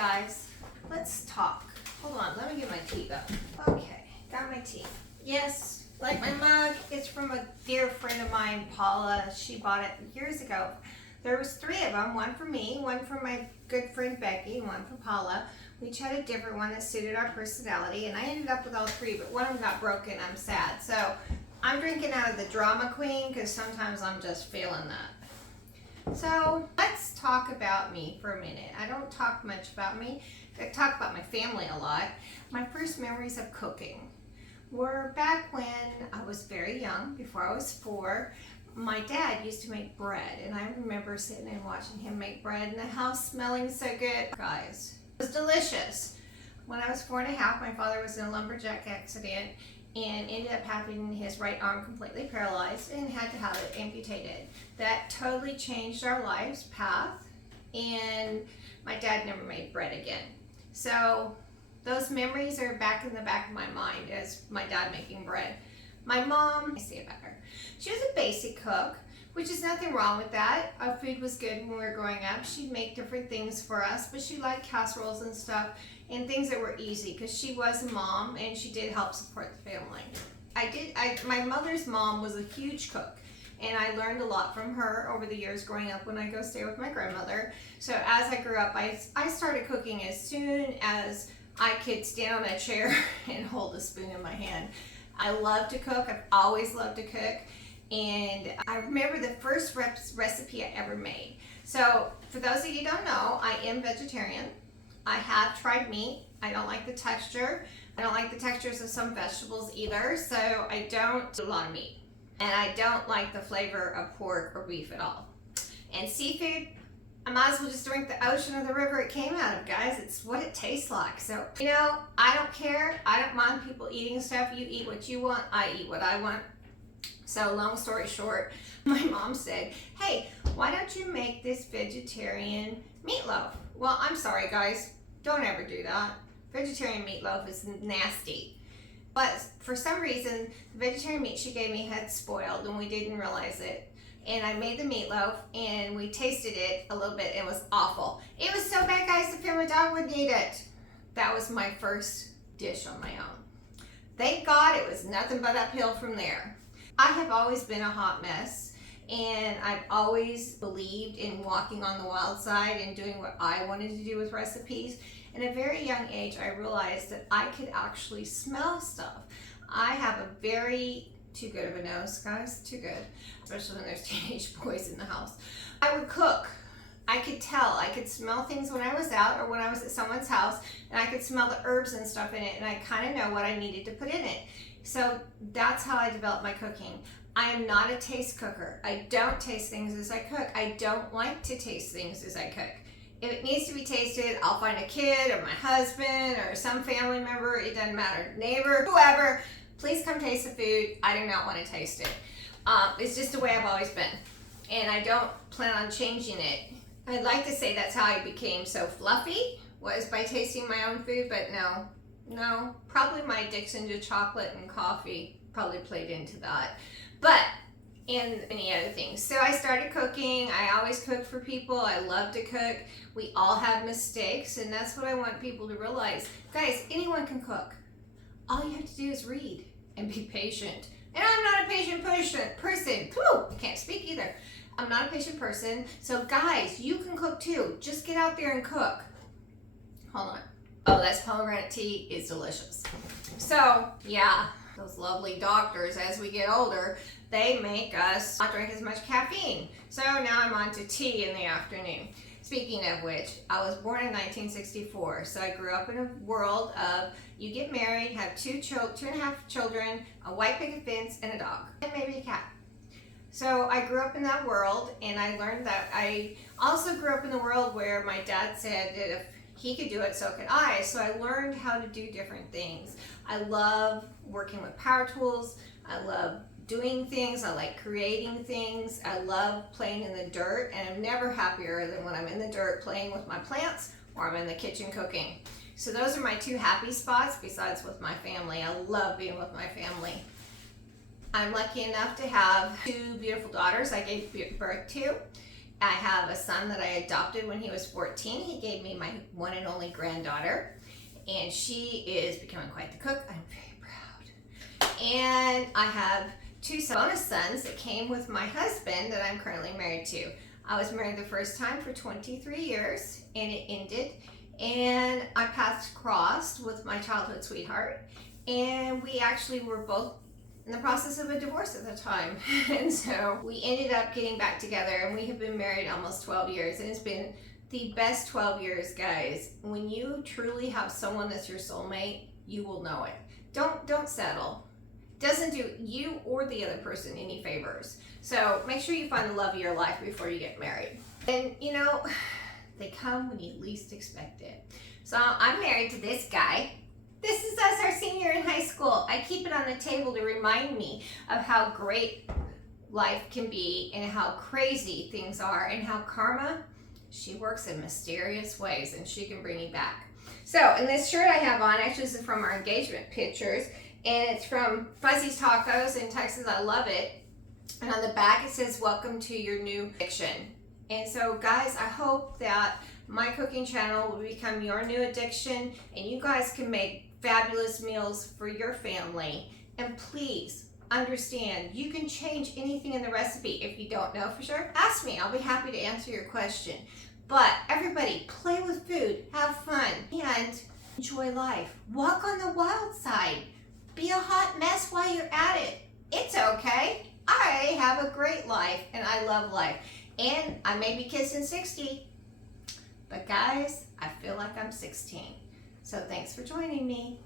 guys, let's talk. Hold on, let me get my tea though. Okay, got my tea. Yes, like my mug, it's from a dear friend of mine, Paula. She bought it years ago. There was 3 of them, one for me, one for my good friend Becky, and one for Paula. We each had a different one that suited our personality, and I ended up with all 3, but one of them got broken. I'm sad. So I'm drinking out of the Drama Queen because sometimes I'm just feeling that. So let's talk about me for a minute. I don't talk much about me. I talk about my family a lot. My first memories of cooking were back when I was very young, before I was 4. My dad used to make bread, and I remember sitting and watching him make bread in the house smelling so good. Guys, it was delicious. When I was 4 and a half, my father was in a lumberjack accident and ended up having his right arm completely paralyzed and had to have it amputated. That totally changed our life's path, and my dad never made bread again. So those memories are back in the back of my mind as my dad making bread. My mom, I say about her, she was a basic cook, which is nothing wrong with that. Our food was good when we were growing up. She'd make different things for us, but she liked casseroles and stuff and things that were easy because she was a mom and she did help support the family. My mother's mom was a huge cook, and I learned a lot from her over the years growing up when I go stay with my grandmother. So as I grew up, I started cooking as soon as I could stand on a chair and hold a spoon in my hand. I love to cook. I've always loved to cook. And I remember the first recipe I ever made. So for those of you who don't know, I am vegetarian. I have tried meat. I don't like the texture. I don't like the textures of some vegetables either. So I don't do a lot of meat. And I don't like the flavor of pork or beef at all. And seafood, I might as well just drink the ocean or the river it came out of, guys. It's what it tastes like. So, I don't care. I don't mind people eating stuff. You eat what you want. I eat what I want. So long story short, my mom said, hey, why don't you make this vegetarian meatloaf? Well, I'm sorry, guys. Don't ever do that. Vegetarian meatloaf is nasty. But for some reason, the vegetarian meat she gave me had spoiled and we didn't realize it. And I made the meatloaf and we tasted it a little bit. It was awful. It was so bad, guys, the family dog wouldn't eat it. That was my first dish on my own. Thank God it was nothing but uphill from there. I have always been a hot mess, and I've always believed in walking on the wild side and doing what I wanted to do with recipes. At a very young age, I realized that I could actually smell stuff. I have a very too good of a nose, guys, too good, especially when there's teenage boys in the house. I would cook. I could tell. I could smell things when I was out or when I was at someone's house, and I could smell the herbs and stuff in it, and I kind of know what I needed to put in it. So that's how I developed my cooking. I am not a taste cooker. I don't taste things as I cook. I don't like to taste things as I cook. If it needs to be tasted, I'll find a kid or my husband or some family member, it doesn't matter, neighbor, whoever, please come taste the food. I do not want to taste it. It's just the way I've always been, and I don't plan on changing it. I'd like to say that's how I became so fluffy, was by tasting my own food, but no, probably my addiction to chocolate and coffee probably played into that, but and many other things. So I started cooking. I always cook for people. I love to cook. We all have mistakes, and that's what I want people to realize. Guys, anyone can cook. All you have to do is read and be patient. And I'm not a patient person. Whew, I can't speak either. I'm not a patient person. So guys, you can cook too. Just get out there and cook. Hold on. Oh, that's pomegranate tea. It's delicious. So, yeah, those lovely doctors, as we get older, they make us not drink as much caffeine. So now I'm on to tea in the afternoon. Speaking of which, I was born in 1964, so I grew up in a world of you get married, have 2.5 children, a white picket fence, and a dog, and maybe a cat. So I grew up in that world, and I learned that. I also grew up in the world where my dad said that if he could do it, so could I. So I learned how to do different things. I love working with power tools. I love doing things. I like creating things. I love playing in the dirt, and I'm never happier than when I'm in the dirt playing with my plants or I'm in the kitchen cooking. So those are my 2 happy spots besides with my family. I love being with my family. I'm lucky enough to have 2 beautiful daughters I gave birth to. I have a son that I adopted when he was 14. He gave me my one and only granddaughter, and she is becoming quite the cook. I'm very proud. And I have two bonus sons that came with my husband that I'm currently married to. I was married the first time for 23 years, and it ended. And I crossed with my childhood sweetheart, and we actually were both in the process of a divorce at the time. And so we ended up getting back together, and we have been married almost 12 years, and it's been the best 12 years, guys. When you truly have someone that's your soulmate, you will know it. Don't settle. Doesn't do you or the other person any favors. So make sure you find the love of your life before you get married. And you know, they come when you least expect it. So I'm married to this guy. This is us, our senior in high school. I keep it on the table to remind me of how great life can be and how crazy things are, and how karma, she works in mysterious ways, and she can bring you back. So, and this shirt I have on, actually this is from our engagement pictures, and it's from Fuzzy's Tacos in Texas. I love it. And on the back it says, welcome to your new addiction. And so guys, I hope that my cooking channel will become your new addiction, and you guys can make fabulous meals for your family. And please understand, you can change anything in the recipe. If you don't know for sure, ask me. I'll be happy to answer your question. But everybody, play with food, have fun, and enjoy life. Walk on the wild side. Be a hot mess while you're at it. It's okay. I have a great life, and I love life. And I may be kissing 60, but guys, I feel like I'm 16. So thanks for joining me.